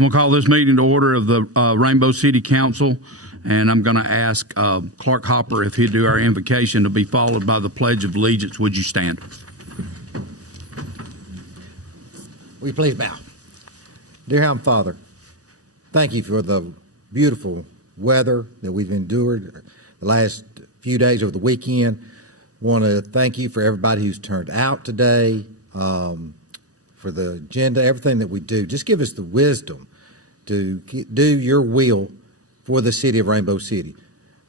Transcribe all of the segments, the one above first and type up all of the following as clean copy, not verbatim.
I'm going to call this meeting to order of the Rainbow City Council, and I'm going to ask Clark Hopper if he'd do our invocation to be followed by the Pledge of Allegiance. Would you stand? Will you please bow? Dear Heavenly Father, thank you for the beautiful weather that we've endured the last few days over the weekend. Want to thank you for everybody who's turned out today, for the agenda, everything that we do. Just give us the wisdom to do your will for the city of Rainbow City.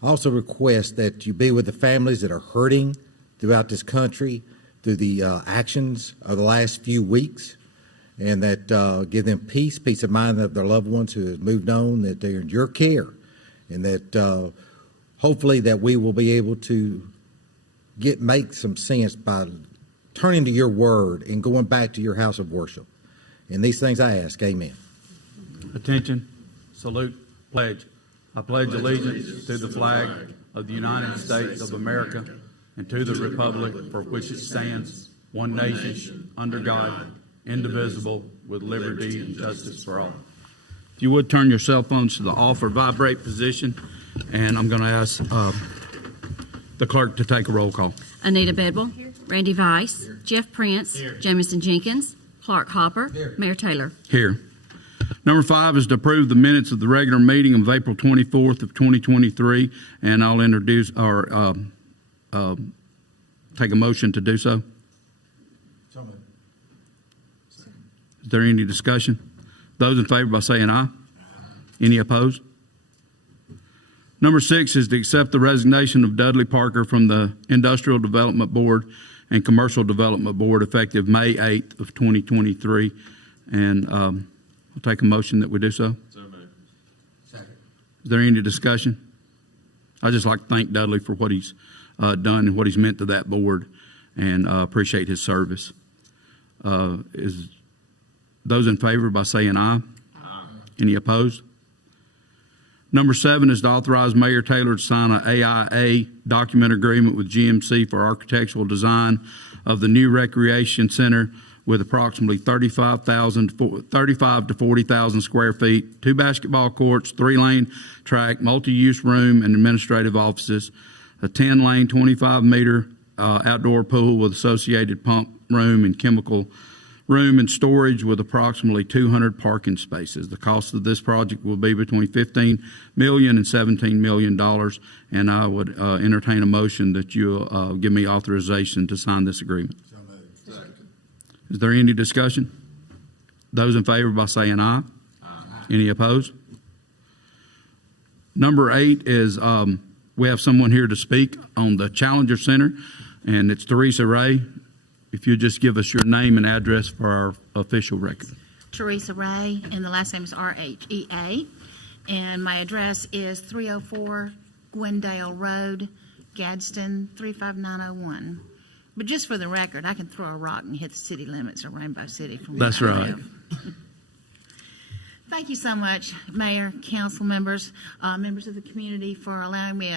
I also request that you be with the families that are hurting throughout this country through the actions of the last few weeks, and that give them peace of mind of their loved ones who have moved on, that they're in your care, and that hopefully that we will be able to make some sense by turning to your word and going back to your house of worship. And these things I ask, amen. Attention, salute, pledge. I pledge allegiance to the flag of the United States of America and to the republic for which it stands, one nation, under God, indivisible, with liberty and justice for all. If you would turn your cell phones to the off or vibrate position, and I'm going to ask the clerk to take a roll call. Anita Bedwell, Randy Weiss, Jeff Prince, Jamison Jenkins, Clark Hopper, Mayor Taylor. Here. Number 5 is to approve the minutes of the regular meeting of April 24th of 2023, and I'll introduce or take a motion to do so. Is there any discussion? Those in favor by saying aye. Any opposed? Number 6 is to accept the resignation of Dudley Parker from the Industrial Development Board and Commercial Development Board effective May 8th of 2023. And I'll take a motion that we do so. So moved. Second. Is there any discussion? I'd just like to thank Dudley for what he's done and what he's meant to that board, and appreciate his service. Is those in favor by saying aye? Aye. Any opposed? Number 7 is to authorize Mayor Taylor to sign an AIA document agreement with GMC for architectural design of the new recreation center with approximately 35 to 40,000 square feet, 2 basketball courts, 3-lane track, multi-use room and administrative offices, a 10-lane, 25-meter outdoor pool with associated pump room and chemical room and storage with approximately 200 parking spaces. The cost of this project will be between $15 million and $17 million, and I would entertain a motion that you give me authorization to sign this agreement. So moved. Second. Is there any discussion? Those in favor by saying aye. Aye. Any opposed? Number 8 is we have someone here to speak on the Challenger Center, and it's Teresa Ray. If you just give us your name and address for our official record. Teresa Ray, and the last name is R-H-E-A, and my address is 304 Gwendale Road, Gadsden 35901. But just for the record, I can throw a rock and hit the city limits of Rainbow City from where That's I right. live. Thank you so much, Mayor, council members, members of the community for allowing me,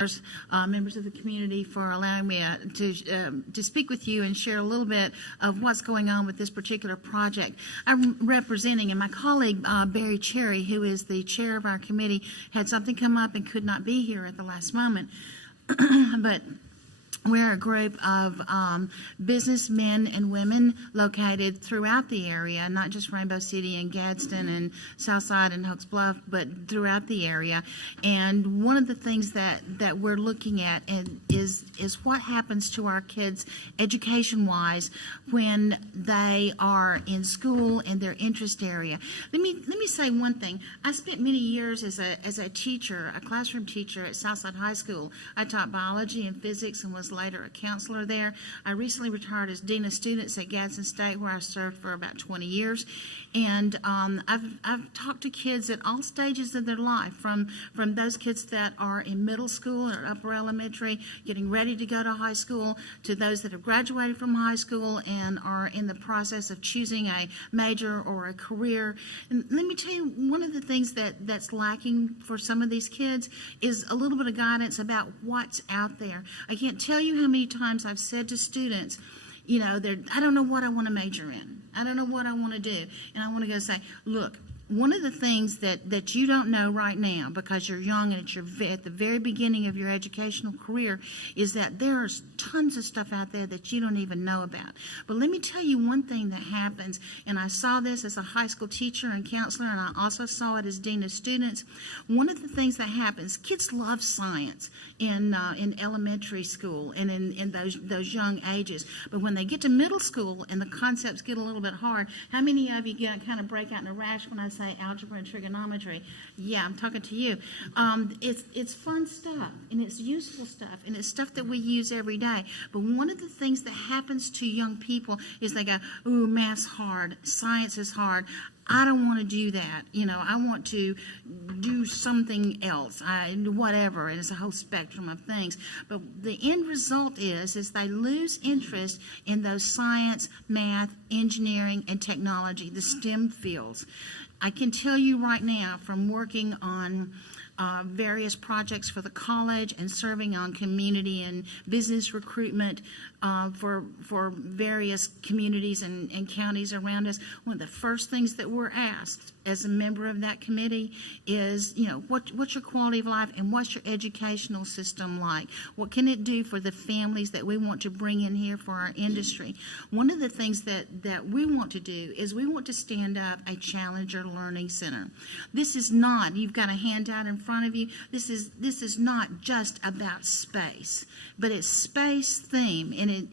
to speak with you and share a little bit of what's going on with this particular project. I'm representing, and my colleague Barry Cherry, who is the chair of our committee, had something come up and could not be here at the last moment, but we're a group of businessmen and women located throughout the area, not just Rainbow City and Gadsden and Southside and Hokes Bluff, but throughout the area. And one of the things that we're looking at is what happens to our kids education-wise when they are in school in their interest area. Let me say one thing. I spent many years as a teacher, a classroom teacher at Southside High School. I taught biology and physics and was later a counselor there. I recently retired as Dean of Students at Gadsden State, where I served for about 20 years. And I've talked to kids at all stages of their life, from those kids that are in middle school or upper elementary, getting ready to go to high school, to those that have graduated from high school and are in the process of choosing a major or a career. And let me tell you, one of the things that's lacking for some of these kids is a little bit of guidance about what's out there. I can't tell you how many times I've said to students, you know, I don't know what I want to major in. I don't know what I want to do. And I want to go say, look, One of the things that you don't know right now, because you're young and at the very beginning of your educational career, is that there's tons of stuff out there that you don't even know about. But let me tell you one thing that happens, and I saw this as a high school teacher and counselor, and I also saw it as dean of students. One of the things that happens, kids love science in elementary school and in those young ages. But when they get to middle school and the concepts get a little bit hard, how many of you kind of break out in a rash when I say algebra and trigonometry? Yeah, I'm talking to you. It's fun stuff, and it's useful stuff, and it's stuff that we use every day. But one of the things that happens to young people is they go, ooh, math's hard, science is hard. I don't want to do that. I want to do something else, whatever, and it's a whole spectrum of things. But the end result is they lose interest in those science, math, engineering, and technology, the STEM fields. I can tell you right now from working on various projects for the college and serving on community and business recruitment for various communities and counties around us, one of the first things that we're asked as a member of that committee is, what's your quality of life and what's your educational system like? What can it do for the families that we want to bring in here for our industry? One of the things that we want to do is we want to stand up a Challenger Learning Center. This is not, you've got a handout in front of you, this is not just about space, but it's space theme, and it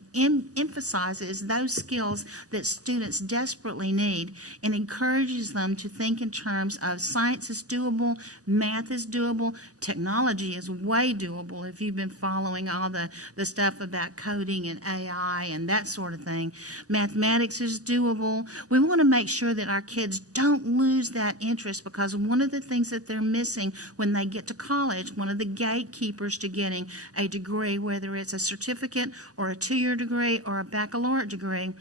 emphasizes those skills that students desperately need and encourages them to think in terms of science is doable, math is doable, technology is way doable if you've been following all the stuff about coding and AI and that sort of thing. Mathematics is doable. We want to make sure that our kids don't lose that interest, because one of the things that they're missing when they get to college, one of the gatekeepers to getting a degree, whether it's a certificate or a 2-year degree or a baccalaureate degree,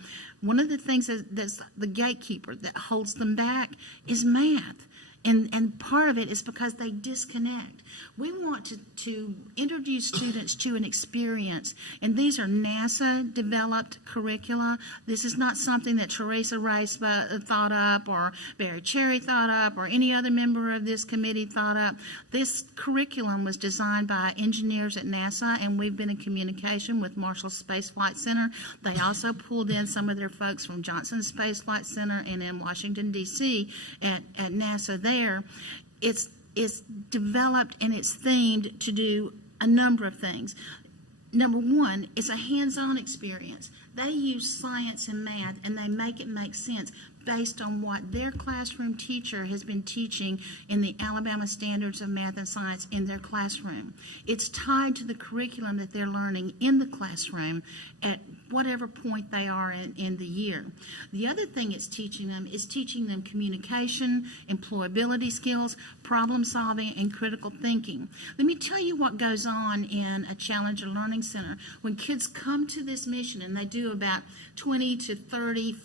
one of the things that's the gatekeeper that holds them back is math. And part of it is because they disconnect. We want to introduce students to an experience, and these are NASA-developed curricula. This is not something that Teresa Rice thought up, or Barry Cherry thought up, or any other member of this committee thought up. This curriculum was designed by engineers at NASA, and we've been in communication with Marshall Space Flight Center. They also pulled in some of their folks from Johnson Space Flight Center and in Washington, D.C. at NASA there. It's developed and it's themed to do a number of things. Number one, it's a hands-on experience. They use science and math, and they make it make sense based on what their classroom teacher has been teaching in the Alabama Standards of Math and Science in their classroom. It's tied to the curriculum that they're learning in the classroom at whatever point they are in the year. The other thing it's teaching them is teaching them communication, employability skills, problem solving, and critical thinking. Let me tell you what goes on in a Challenger Learning Center. When kids come to this mission, and they do about 20 to 30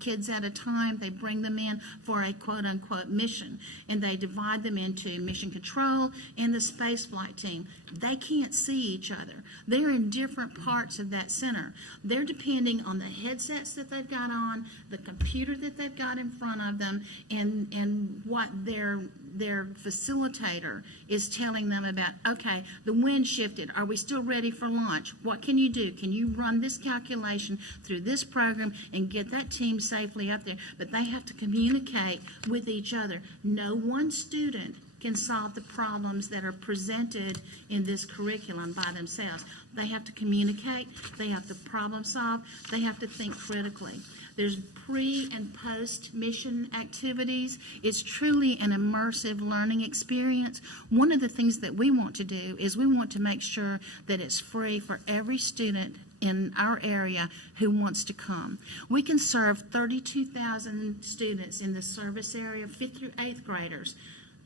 kids at a time, they bring them in for a quote-unquote mission, and they divide them into mission control and the space flight team. They can't see each other. They're in different parts of that center. They're depending on the headsets that they've got on, the computer that they've got in front of them, and what their facilitator is telling them about. Okay, the wind shifted. Are we still ready for launch? What can you do? Can you run this calculation through this program and get that team safely up there? But they have to communicate with each other. No one student can solve the problems that are presented in this curriculum by themselves. They have to communicate, they have to problem solve, they have to think critically. There's pre and post mission activities. It's truly an immersive learning experience. One of the things that we want to do is we want to make sure that it's free for every student in our area who wants to come. We can serve 32,000 students in the service area, 5th through 8th graders,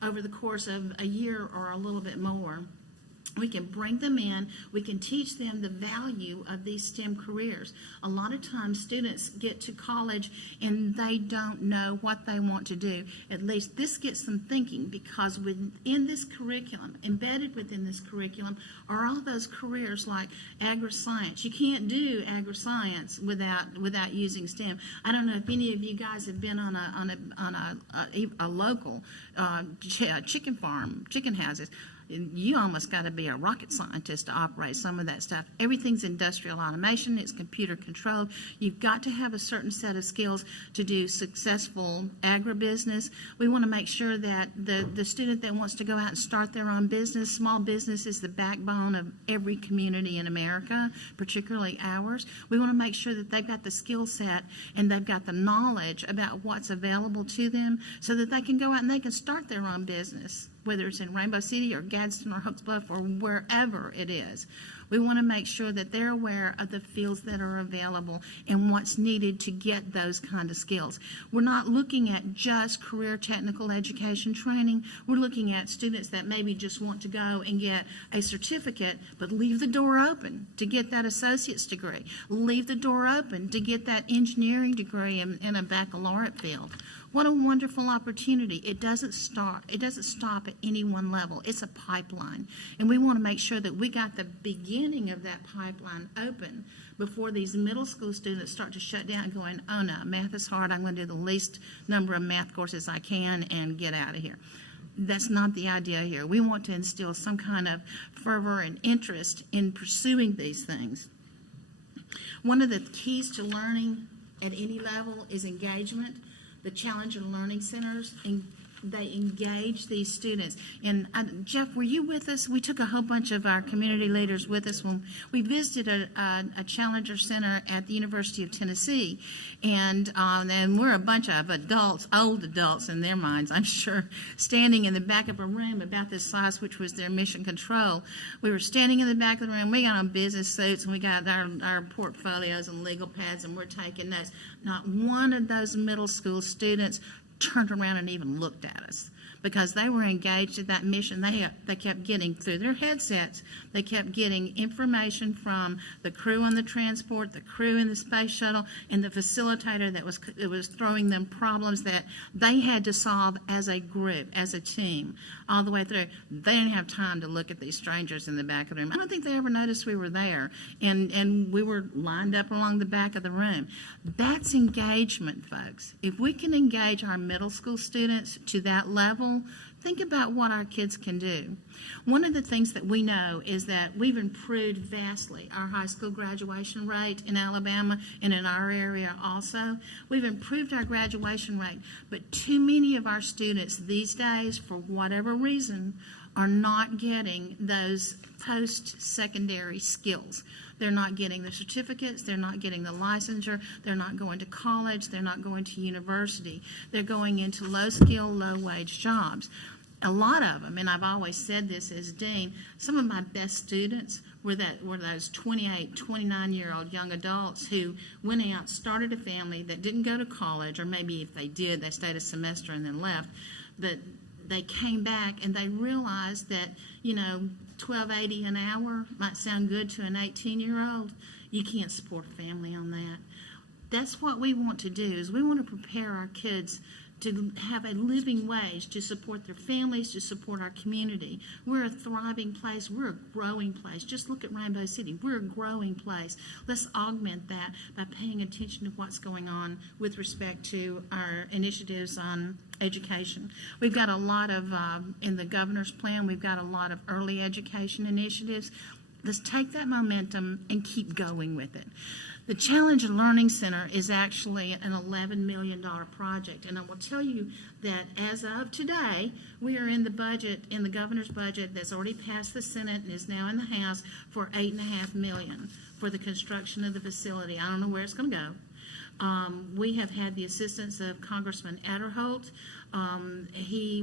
over the course of a year or a little bit more. We can bring them in, we can teach them the value of these STEM careers. A lot of times students get to college and they don't know what they want to do. At least this gets them thinking, because within this curriculum, embedded within this curriculum, are all those careers like agri-science. You can't do agri-science without using STEM. I don't know if any of you guys have been on a local chicken farm, chicken houses. You almost got to be a rocket scientist to operate some of that stuff. Everything's industrial automation. It's computer controlled. You've got to have a certain set of skills to do successful agribusiness. We want to make sure that the student that wants to go out and start their own business, small business is the backbone of every community in America, particularly ours. We want to make sure that they've got the skill set and they've got the knowledge about what's available to them so that they can go out and they can start their own business, whether it's in Rainbow City or Gadsden or Hooks Bluff or wherever it is. We want to make sure that they're aware of the fields that are available and what's needed to get those kind of skills. We're not looking at just career technical education training. We're looking at students that maybe just want to go and get a certificate, but leave the door open to get that associate's degree. Leave the door open to get that engineering degree in a baccalaureate field. What a wonderful opportunity. It doesn't stop at any one level. It's a pipeline. And we want to make sure that we got the beginning of that pipeline open before these middle school students start to shut down going, oh no, math is hard. I'm going to do the least number of math courses I can and get out of here. That's not the idea here. We want to instill some kind of fervor and interest in pursuing these things. One of the keys to learning at any level is engagement. The Challenger Learning Centers, and they engage these students. And Jeff, were you with us? We took a whole bunch of our community leaders with us when we visited a Challenger Center at the University of Tennessee. And we're a bunch of adults, old adults in their minds, I'm sure, standing in the back of a room about this size, which was their mission control. We were standing in the back of the room. We got on business suits, and we got our portfolios and legal pads, and we're taking notes. Not one of those middle school students turned around and even looked at us, because they were engaged in that mission. They kept getting through their headsets. They kept getting information from the crew on the transport, the crew in the space shuttle, and the facilitator that was throwing them problems that they had to solve as a group, as a team, all the way through. They didn't have time to look at these strangers in the back of the room. I don't think they ever noticed we were there, and we were lined up along the back of the room. That's engagement, folks. If we can engage our middle school students to that level, think about what our kids can do. One of the things that we know is that we've improved vastly our high school graduation rate in Alabama and in our area also. We've improved our graduation rate, but too many of our students these days, for whatever reason, are not getting those post-secondary skills. They're not getting the certificates, they're not getting the licensure, they're not going to college, they're not going to university. They're going into low-skill, low-wage jobs. A lot of them, and I've always said this as dean, some of my best students were those 28, 29-year-old young adults who went out, started a family, that didn't go to college, or maybe if they did, they stayed a semester and then left. But they came back and they realized that, $12.80 an hour might sound good to an 18-year-old. You can't support a family on that. That's what we want to do, is we want to prepare our kids to have a living wage, to support their families, to support our community. We're a thriving place. We're a growing place. Just look at Rainbow City. We're a growing place. Let's augment that by paying attention to what's going on with respect to our initiatives on education. We've got a lot of, in the governor's plan, we've got a lot of early education initiatives. Let's take that momentum and keep going with it. The Challenger Learning Center is actually an $11 million project, and I will tell you that as of today, we are in the budget, in the governor's budget that's already passed the Senate and is now in the House, for $8.5 million for the construction of the facility. I don't know where it's going to go. We have had the assistance of Congressman Adderholt.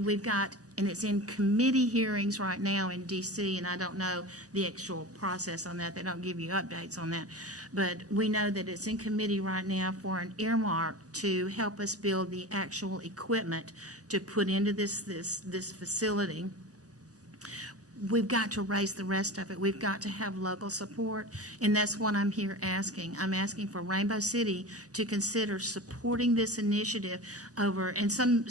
We've got, and it's in committee hearings right now in D.C., and I don't know the actual process on that. They don't give you updates on that. But we know that it's in committee right now for an earmark to help us build the actual equipment to put into this facility. we've got to raise the rest of it. We've got to have local support, and that's what I'm here asking. I'm asking for Rainbow City to consider supporting this initiative over, and some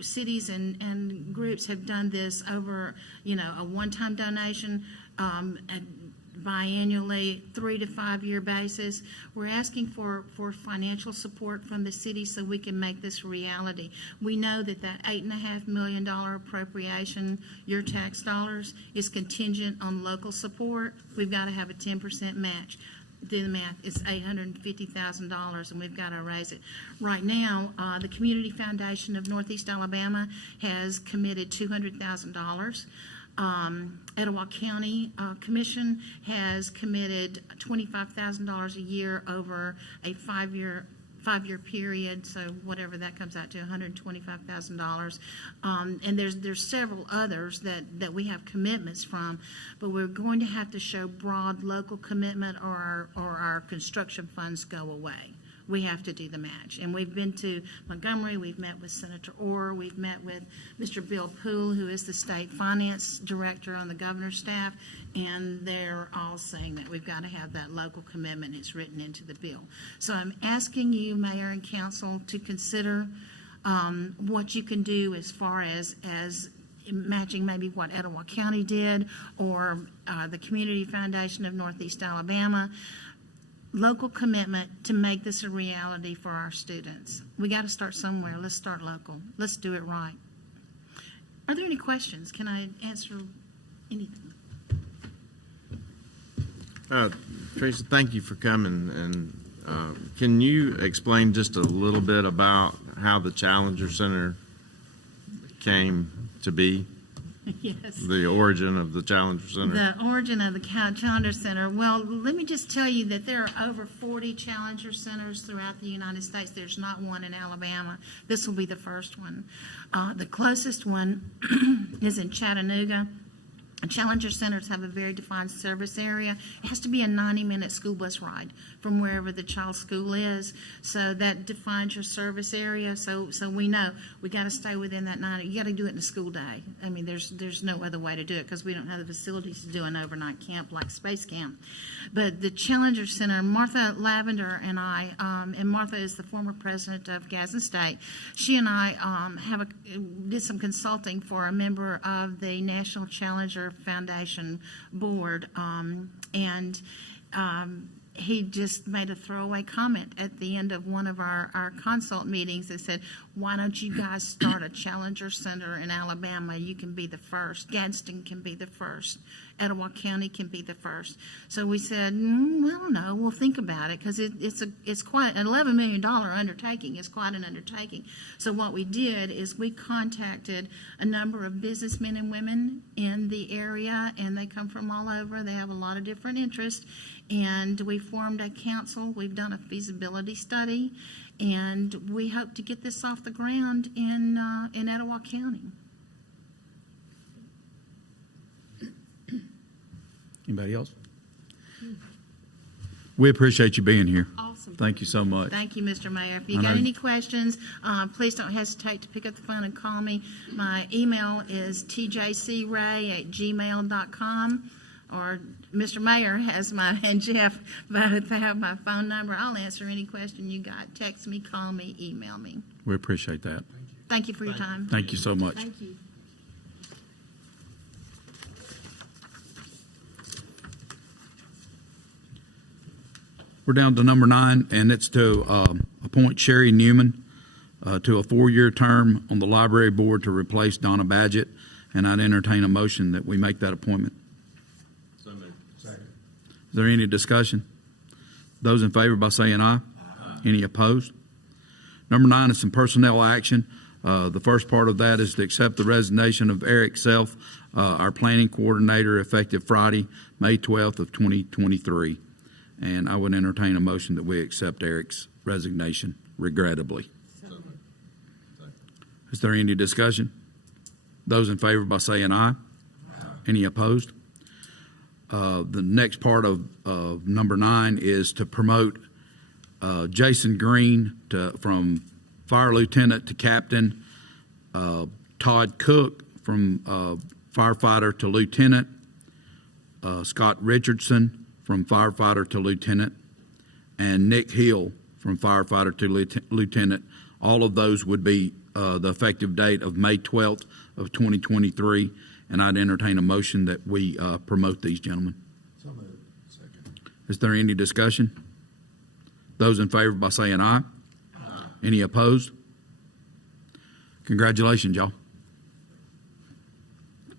cities and groups have done this over, a one-time donation, biannually, 3 to 5 year basis. We're asking for financial support from the city so we can make this a reality. We know that $8.5 million appropriation, your tax dollars, is contingent on local support. We've got to have a 10% match. Do the math, it's $850,000, and we've got to raise it. Right now, the Community Foundation of Northeast Alabama has committed $200,000. Etowah County Commission has committed $25,000 a year over a five-year period, so whatever that comes out to, $125,000. And there's several others that we have commitments from, but we're going to have to show broad local commitment, or our construction funds go away. We have to do the match. And we've been to Montgomery, we've met with Senator Orr, we've met with Mr. Bill Poole, who is the state finance director on the governor's staff, and they're all saying that we've got to have that local commitment. It's written into the bill. So I'm asking you, Mayor and Council, to consider what you can do as far as matching maybe what Etowah County did, or the Community Foundation of Northeast Alabama. Local commitment to make this a reality for our students. We got to start somewhere. Let's start local. Let's do it right. Are there any questions? Can I answer anything? Teresa, thank you for coming. And can you explain just a little bit about how the Challenger Center came to be? Yes. The origin of the Challenger Center? The origin of the Challenger Center. Well, let me just tell you that there are over 40 Challenger Centers throughout the United States. There's not one in Alabama. This will be the first one. The closest one is in Chattanooga. Challenger Centers have a very defined service area. It has to be a 90-minute school bus ride from wherever the child's school is. So that defines your service area. So we know we got to stay within that 90. You got to do it in a school day. I mean, there's no other way to do it because we don't have the facilities to do an overnight camp like Space Camp. But the Challenger Center, Martha Lavender and I, and Martha is the former president of Gadsden State. She and I did some consulting for a member of the National Challenger Foundation board, and he just made a throwaway comment at the end of one of our consult meetings that said, why don't you guys start a Challenger Center in Alabama? You can be the first. Gadsden can be the first. Etowah County can be the first. So we said, well, no, we'll think about it, because it's quite an $11 million undertaking. It's quite an undertaking. So what we did is we contacted a number of businessmen and women in the area, and they come from all over. They have a lot of different interests, and we formed a council. We've done a feasibility study, and we hope to get this off the ground in Etowah County. Anybody else? We appreciate you being here. Awesome. Thank you so much. Thank you, Mr. Mayor. If you I got know. any questions, please don't hesitate to pick up the phone and call me. My email is tjcray@gmail.com, or Mr. Mayor has and Jeff both have my phone number. I'll answer any question you got. Text me, call me, email me. We appreciate that. Thank you for your time. Thank you so much. Thank you. We're down to number 9, and it's to appoint Sherry Newman to a 4-year term on the library board to replace Donna Badgett, and I'd entertain a motion that we make that appointment. So moved. Second. Is there any discussion? Those in favor by saying aye. Any opposed? Number 9 is some personnel action. The first part of that is to accept the resignation of Eric Self, our planning coordinator, effective Friday, May 12th of 2023. And I would entertain a motion that we accept Eric's resignation, regrettably. Is there any discussion? Those in favor by saying aye. Any opposed? The next part of number 9 is to promote Jason Green from fire lieutenant to captain, Todd Cook from firefighter to lieutenant, Scott Richardson from firefighter to lieutenant, and Nick Hill from firefighter to lieutenant. All of those would be the effective date of May 12th of 2023, and I'd entertain a motion that we promote these gentlemen. Is there any discussion? Those in favor by saying aye. Any opposed? Congratulations, y'all.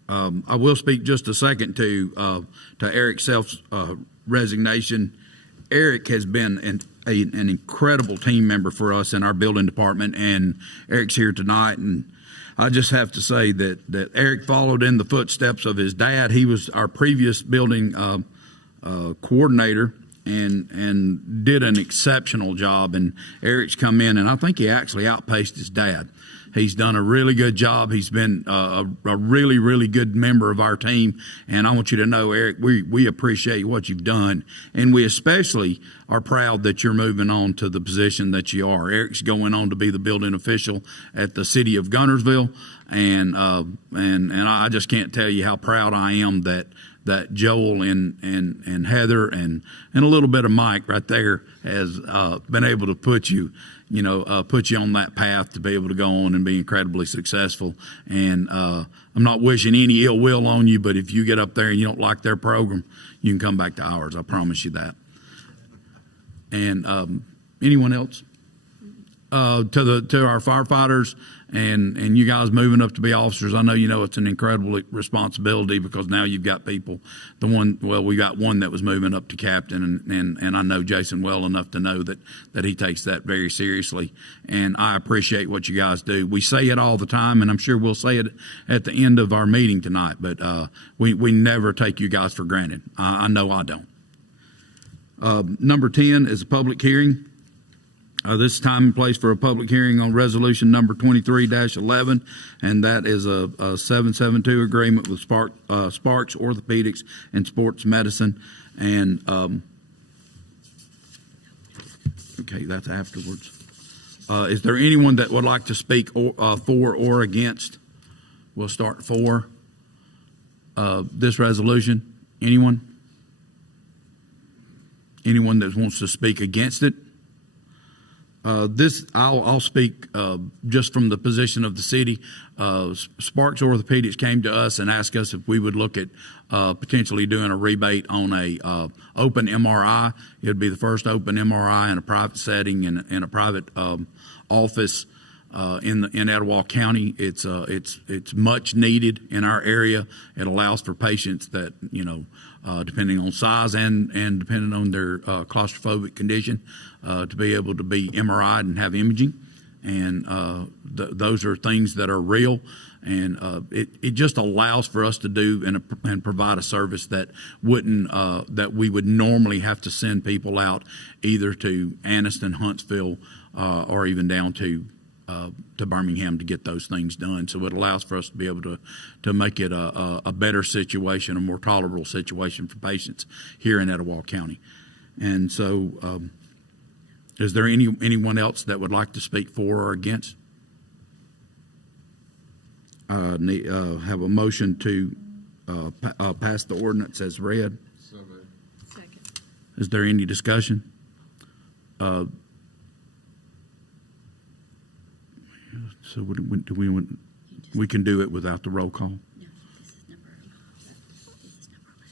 I will speak just a second to Eric Self's resignation. Eric has been an incredible team member for us in our building department, and Eric's here tonight. And I just have to say that Eric followed in the footsteps of his dad. He was our previous building coordinator and did an exceptional job. And Eric's come in, and I think he actually outpaced his dad. He's done a really good job. He's been a really, really good member of our team. And I want you to know, Eric, we appreciate what you've done. And we especially are proud that you're moving on to the position that you are. Eric's going on to be the building official at the city of Guntersville. And I just can't tell you how proud I am that Joel and Heather and a little bit of Mike right there has been able to put you on that path to be able to go on and be incredibly successful. And I'm not wishing any ill will on you, but if you get up there and you don't like their program, you can come back to ours. I promise you that. And anyone else? To our firefighters and you guys moving up to be officers, I know you know it's an incredible responsibility because now you've got people. We got one that was moving up to captain, and I know Jason well enough to know that he takes that very seriously. And I appreciate what you guys do. We say it all the time, and I'm sure we'll say it at the end of our meeting tonight. But we never take you guys for granted. I know I don't. Number 10 is a public hearing. This is time and place for a public hearing on resolution number 23-11, and that is a 772 agreement with Sparks Orthopedics and Sports Medicine. And okay, that's afterwards. Is there anyone that would like to speak for or against? We'll start for this resolution. Anyone? Anyone that wants to speak against it? I'll speak just from the position of the city. Sparks Orthopedics came to us and asked us if we would look at potentially doing a rebate on a open MRI. It would be the first open MRI in a private setting in a private office in Etowah County. It's much needed in our area. It allows for patients that depending on size and depending on their claustrophobic condition, to be able to be MRI'd and have imaging. And those are things that are real. And it just allows for us to do and provide a service that that we would normally have to send people out either to Anniston, Huntsville, or even down to Birmingham to get those things done. So it allows for us to be able to make it a better situation, a more tolerable situation for patients here in Etowah County. And so is there anyone else that would like to speak for or against? Have a motion to pass the ordinance as read. Second. Is there any discussion? So we can do it without the roll call? No, this is number 11.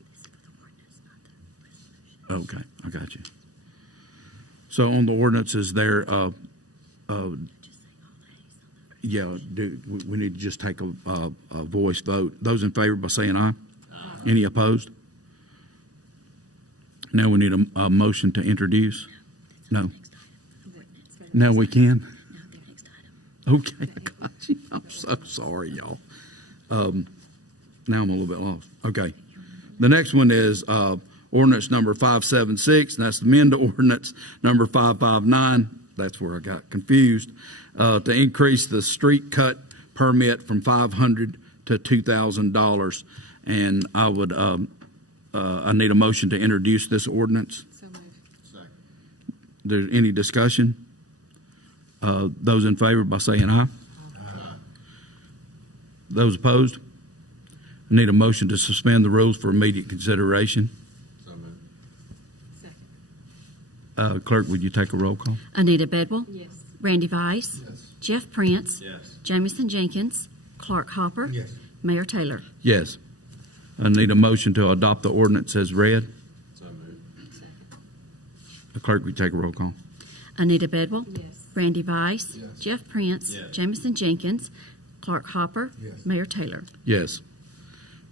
This is for the ordinance, not the resolution. Okay, I got you. So on the ordinances there, we need to just take a voice vote. Those in favor by saying aye. Any opposed? Now we need a motion to introduce. No. Now we can. Okay, I got you. I'm so sorry, y'all. Now I'm a little bit lost. Okay. The next one is ordinance number 576, and that's the amend to ordinance number 559. That's where I got confused. To increase the street cut permit from $500 to $2,000. And I need a motion to introduce this ordinance. So moved. Second. There any discussion? Those in favor by saying aye. Those opposed? I need a motion to suspend the rules for immediate consideration. Clerk, would you take a roll call? Anita Bedwell. Yes. Randy Vice. Jeff Prince. Yes. Jamison Jenkins. Clark Hopper. Mayor Taylor. Yes. I need a motion to adopt the ordinance as read. Clerk, would you take a roll call? Anita Bedwell. Yes. Randy Vice. Jeff Prince. Yes. Jamison Jenkins. Clark Hopper. Mayor Taylor. Yes.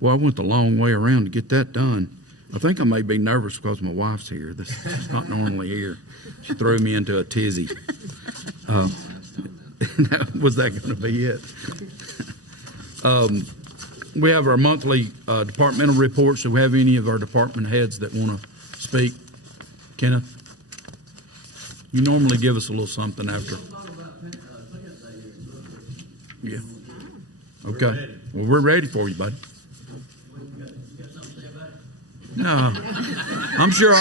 Well, I went the long way around to get that done. I think I may be nervous because my wife's here. This is not normally here. She threw me into a tizzy. Was that going to be it? We have our monthly departmental reports. Do we have any of our department heads that want to speak? Kenneth? You normally give us a little something after. Yeah. Okay. Well, we're ready for you, buddy. No, I'm sure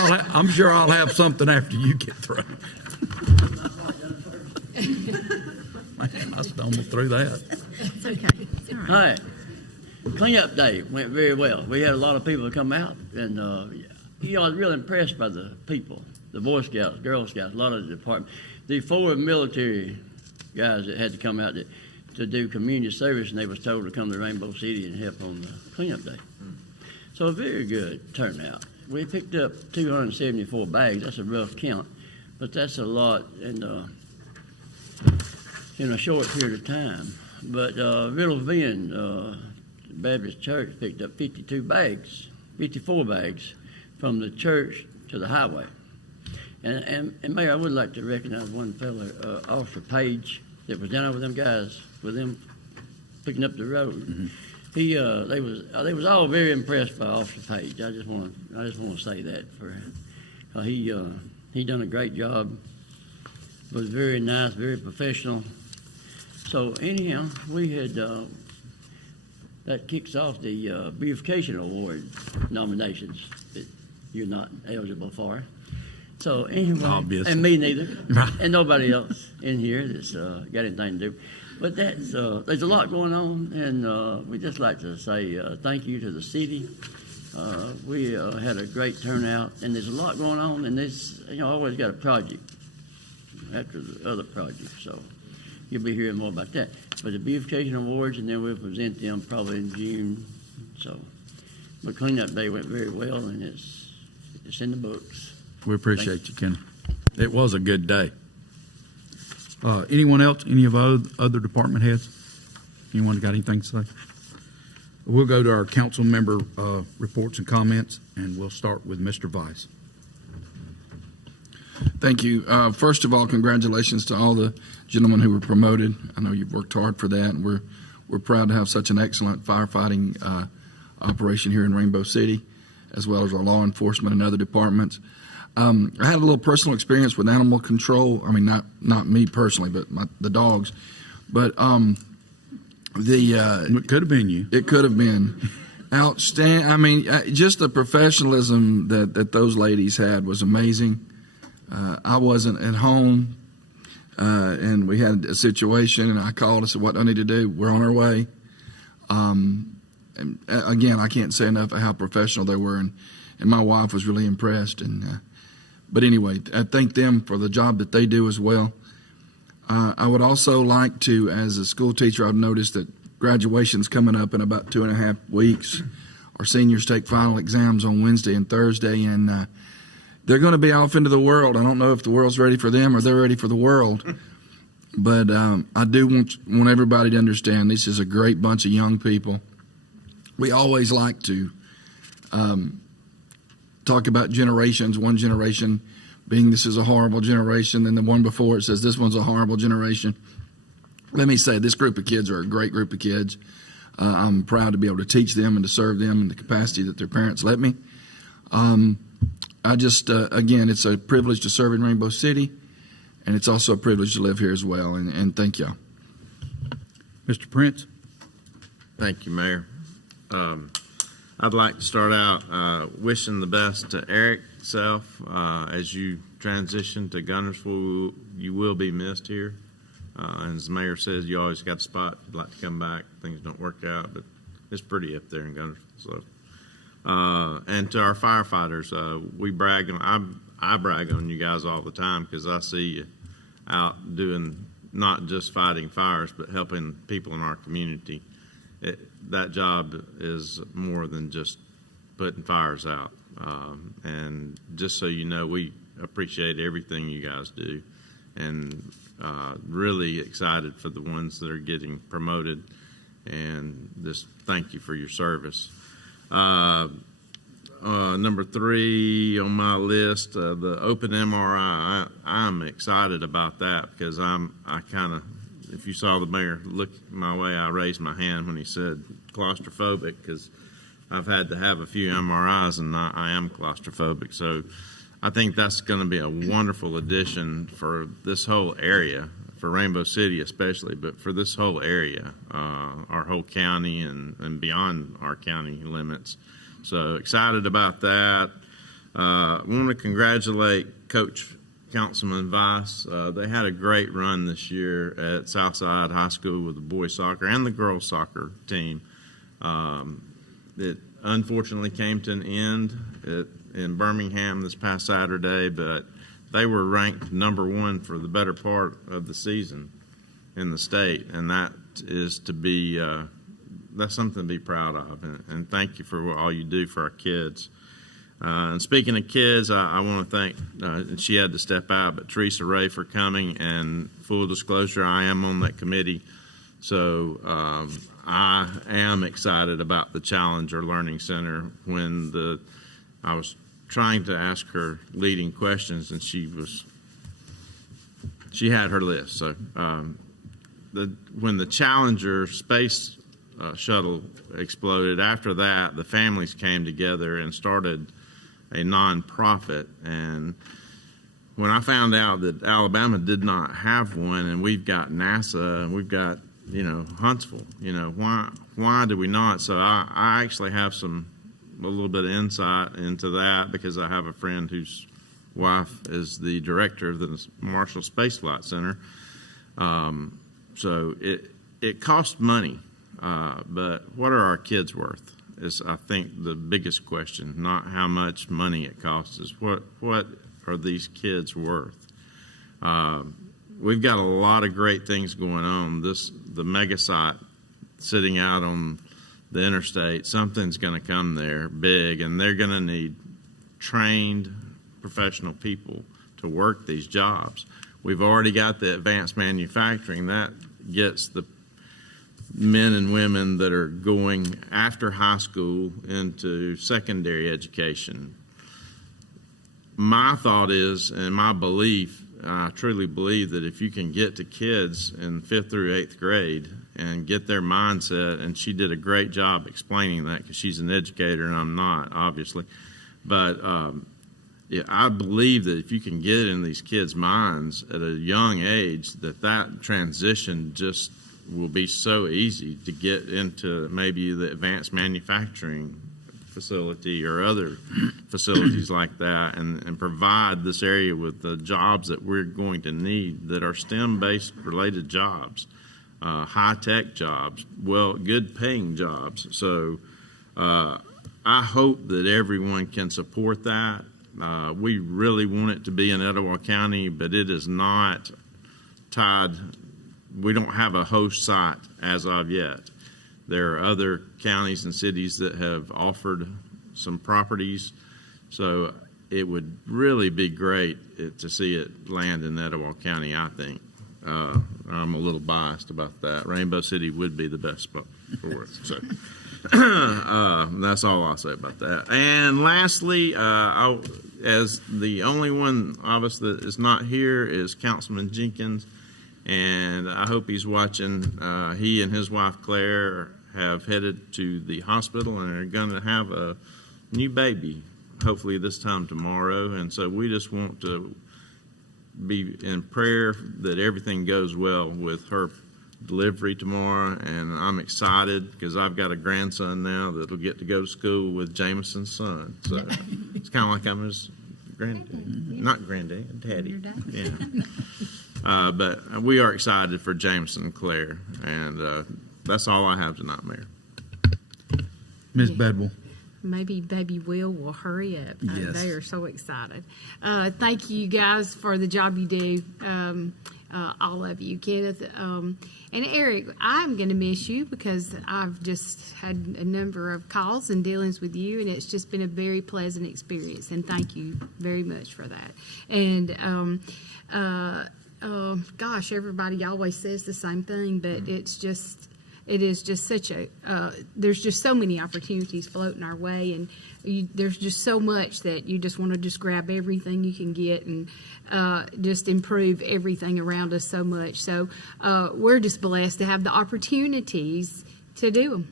I'll have something after you get through. Man, I stumbled through that. It's okay. It's all right. Hi. Cleanup day went very well. We had a lot of people come out, and I was really impressed by the people, the Boy Scouts, Girl Scouts, a lot of the department. The 4 military guys that had to come out to do community service, and they was told to come to Rainbow City and help on the cleanup day. So a very good turnout. We picked up 274 bags. That's a rough count, but that's a lot in a short period of time. But Riddleville Baptist Church picked up 54 bags from the church to the highway. And Mayor, I would like to recognize one fellow, Officer Page, that was down over them guys with them picking up the road. Mm-hmm. They was all very impressed by Officer Page. I just want to say that for he done a great job. Was very nice, very professional. So anyhow, we had that kicks off the Beautification Award nominations that you're not eligible for. So anyway, Obviously. And me neither, Right. and nobody else in here that's got anything to do. But there's a lot going on, and we just like to say thank you to the city. We had a great turnout, and there's a lot going on, and there's always got a project after the other project, so you'll be hearing more about that. But the Beautification Awards, and then we'll present them probably in June. So, but cleanup day went very well, and it's in the books. We appreciate you, Ken. It was a good day. Anyone else? Any of our other department heads? Anyone got anything to say? We'll go to our council member reports and comments, and we'll start with Mr. Vice. Thank you. First of all, congratulations to all the gentlemen who were promoted. I know you've worked hard for that, and we're proud to have such an excellent firefighting operation here in Rainbow City, as well as our law enforcement and other departments. I had a little personal experience with animal control. I mean, not me personally, but the dogs. But It could have been you. it could have been outstanding. I mean, just the professionalism that those ladies had was amazing. I wasn't at home, and we had a situation, and I called and said, "What do I need to do? We're on our way." And again, I can't say enough of how professional they were, and my wife was really impressed. But anyway, I thank them for the job that they do as well. I would also like to, as a school teacher, I've noticed that graduation's coming up in about 2.5 weeks. Our seniors take final exams on Wednesday and Thursday, and they're going to be off into the world. I don't know if the world's ready for them or they're ready for the world. But I do want everybody to understand this is a great bunch of young people. We always like to talk about generations, one generation being this is a horrible generation, and the one before it says this one's a horrible generation. Let me say, this group of kids are a great group of kids. I'm proud to be able to teach them and to serve them in the capacity that their parents let me. I just, again, it's a privilege to serve in Rainbow City, and it's also a privilege to live here as well, and thank y'all. Mr. Prince? Thank you, Mayor. I'd like to start out wishing the best to Eric Self as you transition to Gunnersville. You will be missed here. And as the mayor says, you always got a spot. If you'd like to come back, things don't work out, but it's pretty up there in Guntersville. So, and to our firefighters, we brag on. I brag on you guys all the time because I see you out doing not just fighting fires, but helping people in our community. That job is more than just putting fires out. And just so you know, we appreciate everything you guys do, and really excited for the ones that are getting promoted, and just thank you for your service. Number 3 on my list, the open MRI. I'm excited about that because if you saw the mayor look my way, I raised my hand when he said claustrophobic, because I've had to have a few MRIs and I am claustrophobic. So I think that's going to be a wonderful addition for this whole area, for Rainbow City especially, but for this whole area, our whole county and beyond our county limits. So excited about that. I want to congratulate Coach Councilman Vice. They had a great run this year at Southside High School with the boys soccer and the girls soccer team. It unfortunately came to an end in Birmingham this past Saturday, but they were ranked number 1 for the better part of the season in the state, and that is to be that's something to be proud of, and thank you for all you do for our kids. And speaking of kids, I want to thank, she had to step out, but Teresa Ray for coming, and full disclosure, I am on that committee. So I am excited about the Challenger Learning Center. I was trying to ask her leading questions, and she had her list. So when the Challenger space shuttle exploded, after that, the families came together and started a nonprofit. And when I found out that Alabama did not have one, and we've got NASA and we've got, Huntsville, why do we not? So I actually have a little bit of insight into that, because I have a friend whose wife is the director of the Marshall Space Flight Center. So it costs money, but what are our kids worth is, I think, the biggest question. Not how much money it costs, is what are these kids worth? We've got a lot of great things going on. The mega site sitting out on the interstate, something's going to come there big, and they're going to need trained professional people to work these jobs. We've already got the advanced manufacturing that gets the men and women that are going after high school into secondary education. My thought is, and my belief, I truly believe, that if you can get to kids in 5th through 8th grade and get their mindset, and she did a great job explaining that, because she's an educator and I'm not, obviously, but I believe that if you can get in these kids' minds at a young age, that transition just will be so easy to get into maybe the advanced manufacturing facility or other facilities like that, and provide this area with the jobs that we're going to need, that are STEM-based related jobs, high-tech jobs, good paying jobs. So I hope that everyone can support that. We really want it to be in Etowah County, but it is not tied. We don't have a host site as of yet. There are other counties and cities that have offered some properties, so it would really be great to see it land in Etowah County, I think. I'm a little biased about that. Rainbow City would be the best spot for it. So that's all I'll say about that. And lastly, as the only one of us that is not here is Councilman Jenkins, and I hope he's watching. He and his wife Claire have headed to the hospital and are going to have a new baby, hopefully this time tomorrow. And so we just want to be in prayer that everything goes well with her delivery tomorrow. And I'm excited because I've got a grandson now that'll get to go to school with Jameson's son. So it's kind of like I'm his granddad, not granddad, daddy. Your dad. Yeah. But we are excited for Jameson Clare, and that's all I have tonight, Mayor. Ms. Bedwell. Maybe Baby Will hurry up. Yes. They are so excited. Thank you guys for the job you do, all of you, Kenneth. And Eric, I'm going to miss you because I've just had a number of calls and dealings with you, and it's just been a very pleasant experience. And thank you very much for that. And gosh, everybody always says the same thing, but it is just such a, there's just so many opportunities floating our way, and there's just so much that you just want to just grab everything you can get and just improve everything around us so much. So we're just blessed to have the opportunities to do them.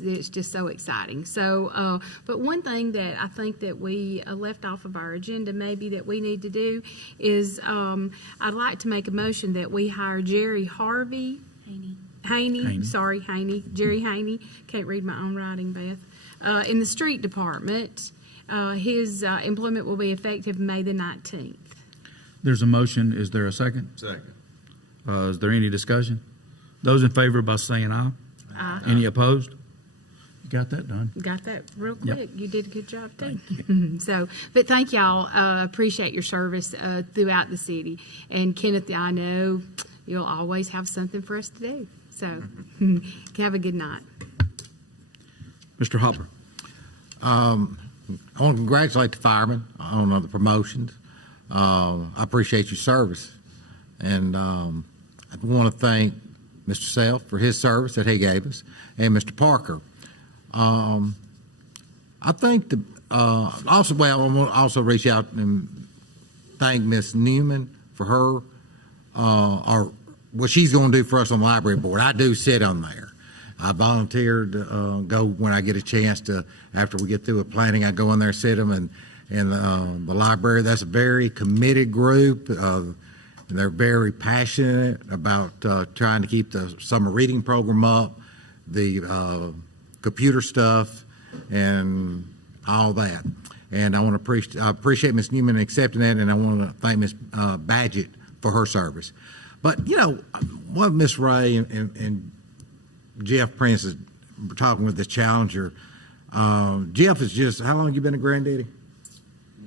It's just so exciting. So, but one thing that I think that we left off of our agenda maybe that we need to do is I'd like to make a motion that we hire Jerry Harvey. Haney. Jerry Haney. Can't read my own writing, Beth. In the street department, his employment will be effective May the 19th. There's a motion. Is there a second? Second. Is there any discussion? Those in favor by saying aye. Aye. Any opposed? You got that done. Got that real Yep. quick. You did a good job too. So, but thank y'all. Appreciate your service throughout the city. And Kenneth, I know you'll always have something for us to do. So, have a good night. Mr. Hopper. I want to congratulate the firemen on the promotions. I appreciate your service. And I want to thank Mr. Self for his service that he gave us, and Mr. Parker. I think I want to also reach out and thank Miss Newman for her, or what she's going to do for us on the library board. I do sit on there. I volunteered to go when I get a chance to, after we get through with planning, I go in there, sit them, and the library. That's a very committed group. And they're very passionate about trying to keep the summer reading program up, the computer stuff, and all that. And I want to appreciate Ms. Newman accepting that, and I want to thank Ms. Badgett for her service. But, you know, what Miss Ray and Jeff Prince is talking with the Challenger. Jeff is just, how long you been a granddaddy?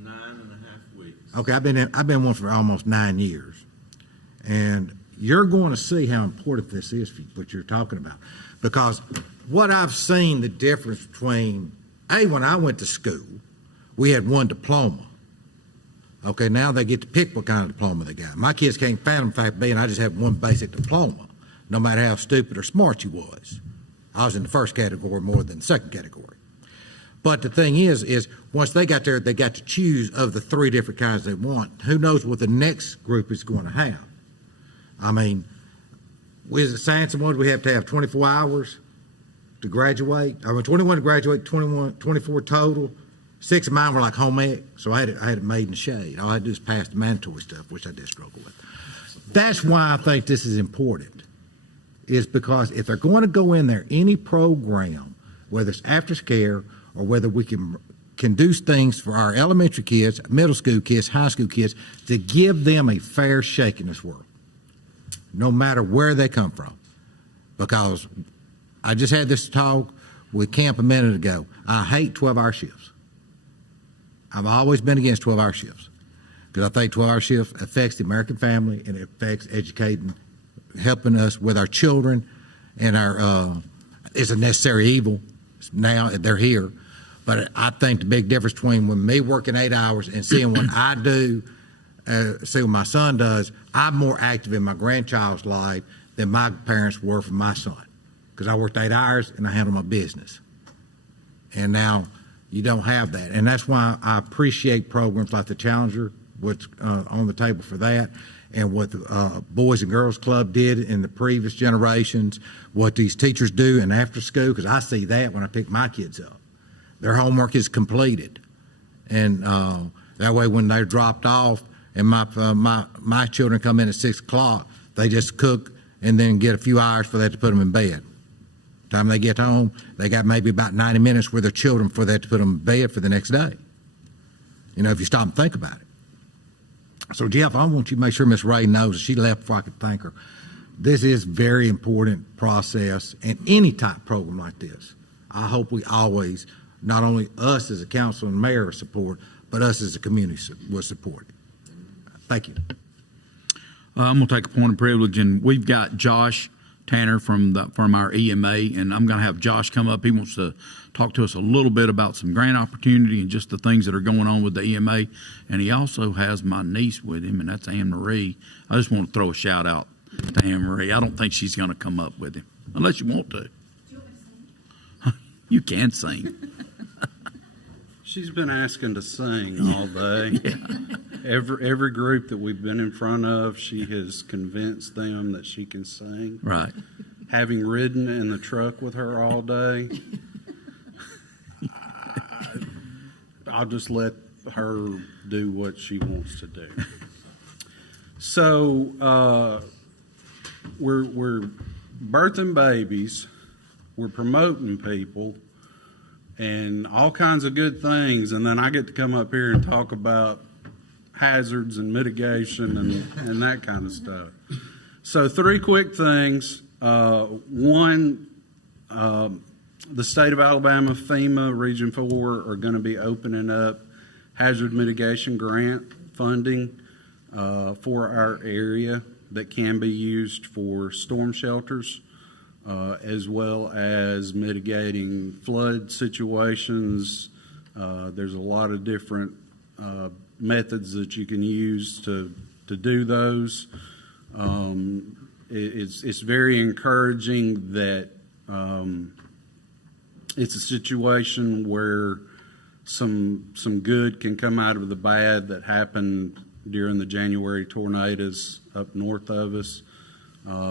9.5 weeks. Okay, I've been one for almost 9 years. And you're going to see how important this is for what you're talking about. Because what I've seen the difference between, when I went to school, we had one diploma. Okay, now they get to pick what kind of diploma they got. My kids can't fathom the fact being I just have one basic diploma, no matter how stupid or smart you was. I was in the first category more than the second category. But the thing is once they got there, they got to choose of the 3 different kinds they want. Who knows what the next group is going to have? I mean, as a science and what, we have to have 24 hours to graduate. I mean, 21 to graduate, 24 total. 6 of mine were like home ec, so I had it made in the shade. All I had to do is pass the mandatory stuff, which I did struggle with. That's why I think this is important, is because if they're going to go in there, any program, whether it's after care or whether we can do things for our elementary kids, middle school kids, high school kids, to give them a fair shake in this world, no matter where they come from. Because I just had this talk with Camp a minute ago. I hate 12-hour shifts. I've always been against 12-hour shifts because I think 12-hour shifts affects the American family and it affects educating, helping us with our children, and it's a necessary evil. Now they're here. But I think the big difference between when me working 8 hours and seeing what I do, see what my son does, I'm more active in my grandchild's life than my parents were for my son because I worked 8 hours and I handled my business. And now you don't have that. And that's why I appreciate programs like the Challenger, what's on the table for that, and what the Boys and Girls Club did in the previous generations, what these teachers do in after school, because I see that when I pick my kids up. Their homework is completed. And that way when they're dropped off and my children come in at 6 o'clock, they just cook and then get a few hours for that to put them in bed. Time they get home, they got maybe about 90 minutes with their children for that to put them in bed for the next day. You know, if you stop and think about it. So Jeff, I want you to make sure Miss Ray knows, she left before I could thank her. This is very important process in any type program like this. I hope we always, not only us as a council and mayor support, but us as a community will support it. Thank you. I'm going to take a point of privilege, and we've got Josh Tanner from our EMA, and I'm going to have Josh come up. He wants to talk to us a little bit about some grant opportunity and just the things that are going on with the EMA. And he also has my niece with him, and that's Anne Marie. I just want to throw a shout out to Anne Marie. I don't think she's going to come up with him, unless you want to. You can sing. She's been asking to sing all day. Every group that we've been in front of, she has convinced them that she can sing. Right. Having ridden in the truck with her all day, I'll just let her do what she wants to do. So we're birthing babies, we're promoting people, and all kinds of good things, and then I get to come up here and talk about hazards and mitigation and that kind of stuff. So 3 quick things. One, the state of Alabama, FEMA, Region 4 are going to be opening up hazard mitigation grant funding for our area that can be used for storm shelters, as well as mitigating flood situations. There's a lot of different methods that you can use to do those. It's very encouraging that it's a situation where some good can come out of the bad that happened during the January tornadoes up north of us,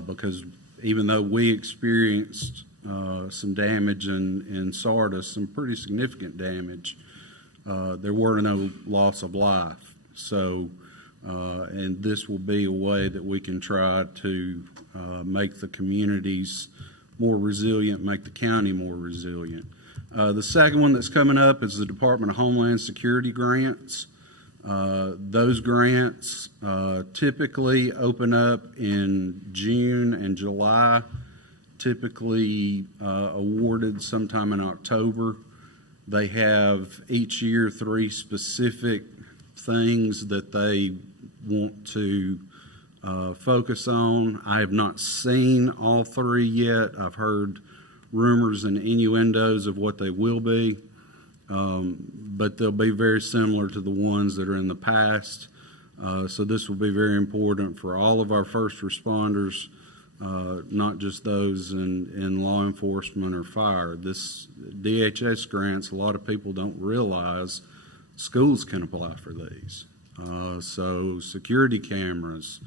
because even though we experienced some damage in Sardis, some pretty significant damage, there were no loss of life. So, and this will be a way that we can try to make the communities more resilient, make the county more resilient. The second one that's coming up is the Department of Homeland Security grants. Those grants typically open up in June and July, typically awarded sometime in October. They have each year 3 specific things that they want to focus on. I have not seen all 3 yet. I've heard rumors and innuendos of what they will be, but they'll be very similar to the ones that are in the past. So this will be very important for all of our first responders, not just those in law enforcement or fire. This DHS grants, a lot of people don't realize schools can apply for these. So security cameras,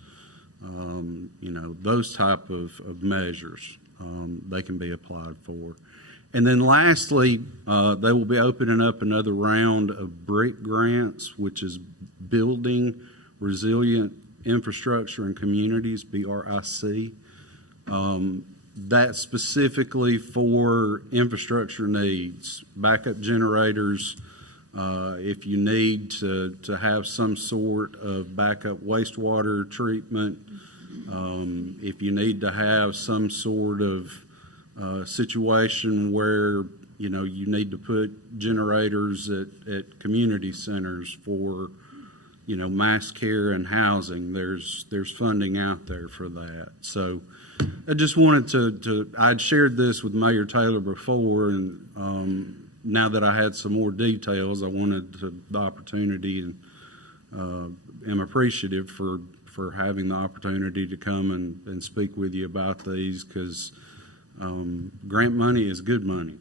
those type of measures, they can be applied for. And then lastly, they will be opening up another round of BRIC grants, which is Building Resilient Infrastructure and Communities, BRIC. That's specifically for infrastructure needs, backup generators, if you need to have some sort of backup wastewater treatment, if you need to have some sort of situation where you need to put generators at community centers for mass care and housing, there's funding out there for that. So I just wanted to I'd shared this with Mayor Taylor before, and now that I had some more details, I wanted the opportunity, and am appreciative for having the opportunity to come and speak with you about these, because grant money is good money,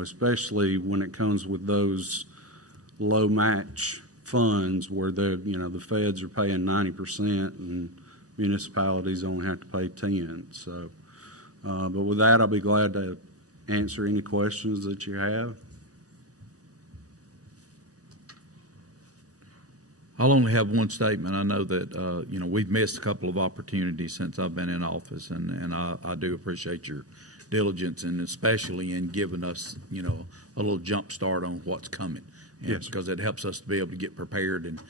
especially when it comes with those low match funds where the feds are paying 90% and municipalities only have to pay 10%. So, but with that, I'll be glad to answer any questions that you have. I'll only have one statement. I know that, we've missed a couple of opportunities since I've been in office, and I do appreciate your diligence, and especially in giving us, a little jump start on what's coming. Yes. Because it helps us to be able to get prepared and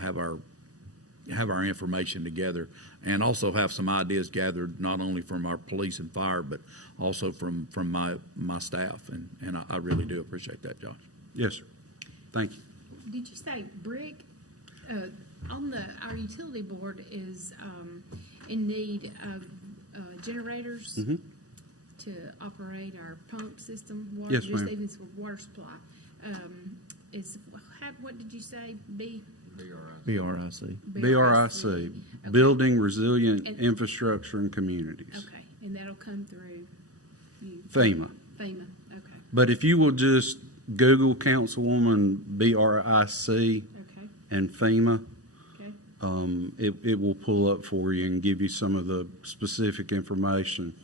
have our information together, and also have some ideas gathered not only from our police and fire, but also from my staff. And I really do appreciate that, Josh. Yes, sir. Thank you. Did you say brick? Our utility board is in need of generators to operate our pump system, water, Yes, just ma'am. even for water supply. What did you say? BRIC. BRIC, Okay. Building Resilient And- Infrastructure and Communities. Okay, and that'll come through you? FEMA. FEMA, okay, But if you will just Google Councilwoman BRIC okay, and FEMA, okay. it will pull up for you and give you some of the specific information.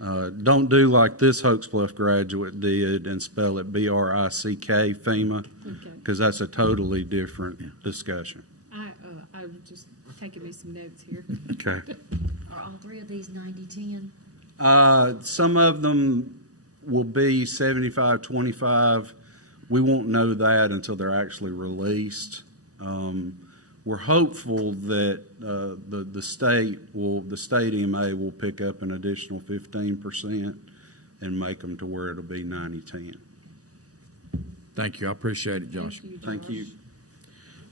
Don't do like this Hoax Bluff graduate did and spell it BRICK, FEMA, Okay. because that's a totally different discussion. I was just taking me some notes here. Okay. Are all three of these 90-10? Some of them will be 75-25. We won't know that until they're actually released. We're hopeful that the state EMA will pick up an additional 15% and make them to where it'll be 90-10. Thank you. I appreciate it, Josh. Thank you.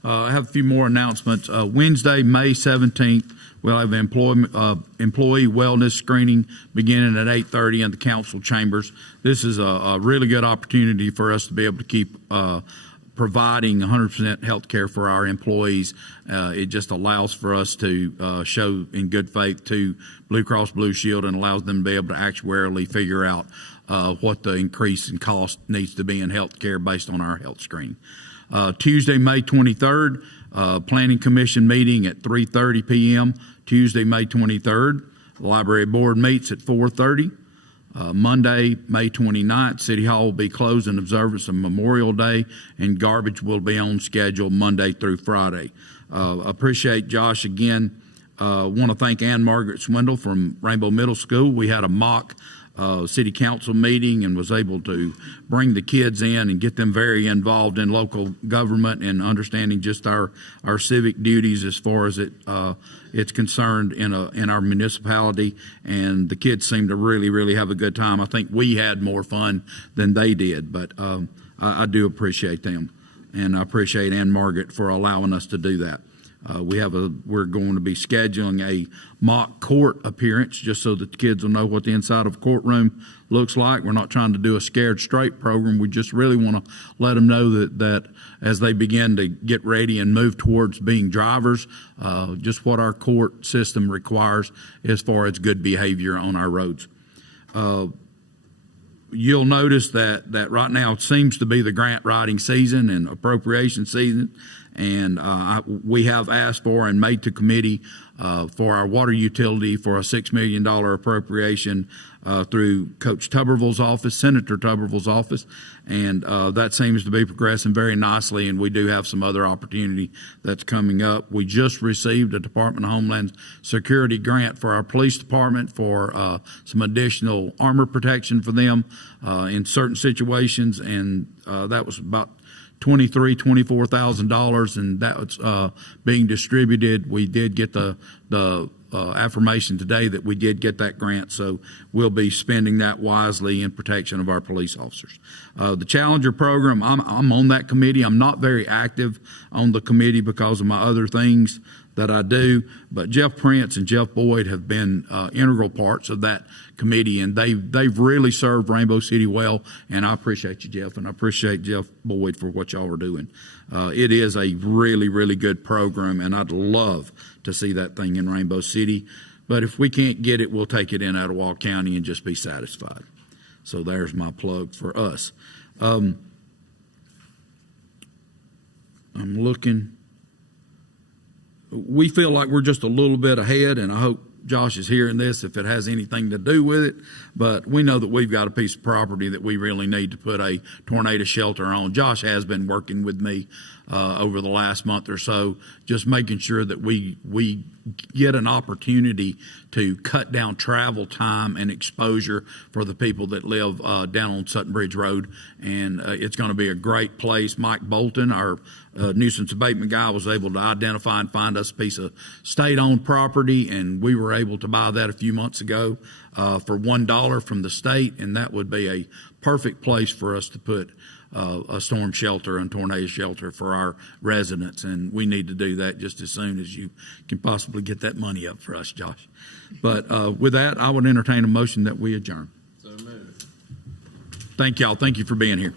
I have a few more announcements. Wednesday, May 17th, we'll have employee wellness screening beginning at 8:30 in the council chambers. This is a really good opportunity for us to be able to keep providing 100% health care for our employees. It just allows for us to show in good faith to Blue Cross Blue Shield, and allows them to be able to actuarially figure out what the increase in cost needs to be in health care based on our health screen. Tuesday, May 23rd, Planning Commission meeting at 3:30 p.m. Tuesday, May 23rd. The Library Board meets at 4:30. Monday, May 29th, City Hall will be closed in observance of Memorial Day, and garbage will be on schedule Monday through Friday. Appreciate Josh again. Want to thank Ann Margaret Swindle from Rainbow Middle School. We had a mock city council meeting and was able to bring the kids in and get them very involved in local government and understanding just our civic duties as far as it's concerned in our municipality. And the kids seemed to really have a good time. I think we had more fun than they did, but I do appreciate them, and I appreciate Ann Margaret for allowing us to do that. We're going to be scheduling a mock court appearance just so that the kids will know what the inside of a courtroom looks like. We're not trying to do a scared straight program. We just really want to let them know that as they begin to get ready and move towards being drivers, just what our court system requires as far as good behavior on our roads. You'll notice that right now it seems to be the grant writing season and appropriation season. And we have asked for and made to committee for our water utility for a $6 million appropriation through Coach Tuberville's office, Senator Tuberville's office. And that seems to be progressing very nicely, and we do have some other opportunity that's coming up. We just received a Department of Homeland Security grant for our police department for some additional armor protection for them in certain situations, and that was about $24,000, and that was being distributed. We did get the affirmation today that we did get that grant, so we'll be spending that wisely in protection of our police officers. The Challenger program, I'm on that committee. I'm not very active on the committee because of my other things that I do, but Jeff Prince and Jeff Boyd have been integral parts of that committee, and they've really served Rainbow City well, and I appreciate you, Jeff, and I appreciate Jeff Boyd for what y'all are doing. It is a really good program, and I'd love to see that thing in Rainbow City, but if we can't get it, we'll take it in Etowah County and just be satisfied. So there's my plug for us. I'm looking. We feel like we're just a little bit ahead, and I hope Josh is hearing this if it has anything to do with it, but we know that we've got a piece of property that we really need to put a tornado shelter on. Josh has been working with me over the last month or so, just making sure that we get an opportunity to cut down travel time and exposure for the people that live down on Sutton Bridge Road. And it's going to be a great place. Mike Bolton, our nuisance abatement guy, was able to identify and find us a piece of state-owned property, and we were able to buy that a few months ago for $1 from the state, and that would be a perfect place for us to put a storm shelter and tornado shelter for our residents, and we need to do that just as soon as you can possibly get that money up for us, Josh. But with that, I would entertain a motion that we adjourn. So moved. Thank y'all. Thank you for being here.